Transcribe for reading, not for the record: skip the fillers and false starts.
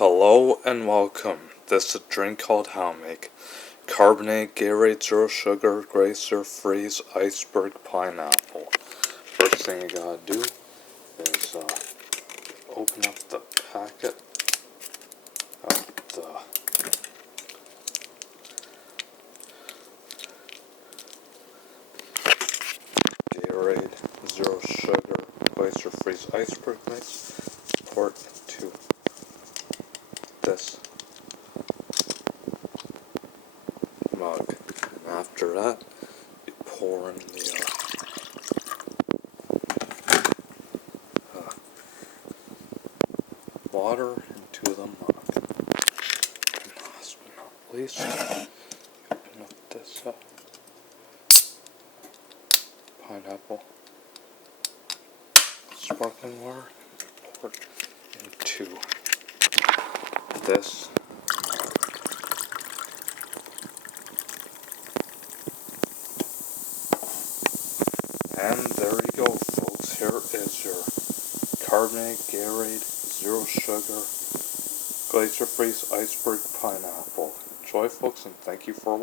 Hello and welcome. This is a drink called How Make. Carbonated Gatorade, zero sugar, Glacier, freeze, Iceberg, pineapple. First thing you gotta do is open up the packet of the Gatorade, zero sugar, Glacier, freeze, Iceberg mix. Pour it into this mug. And after that, you pour in the water into the mug. And last but not least, open up this pineapple sparkling water, pour it into this mug. And there you go, folks. Here is your Carbonated Gatorade, zero sugar, Glacier, freeze, Iceberg, pineapple. Enjoy, folks, and thank you for watching.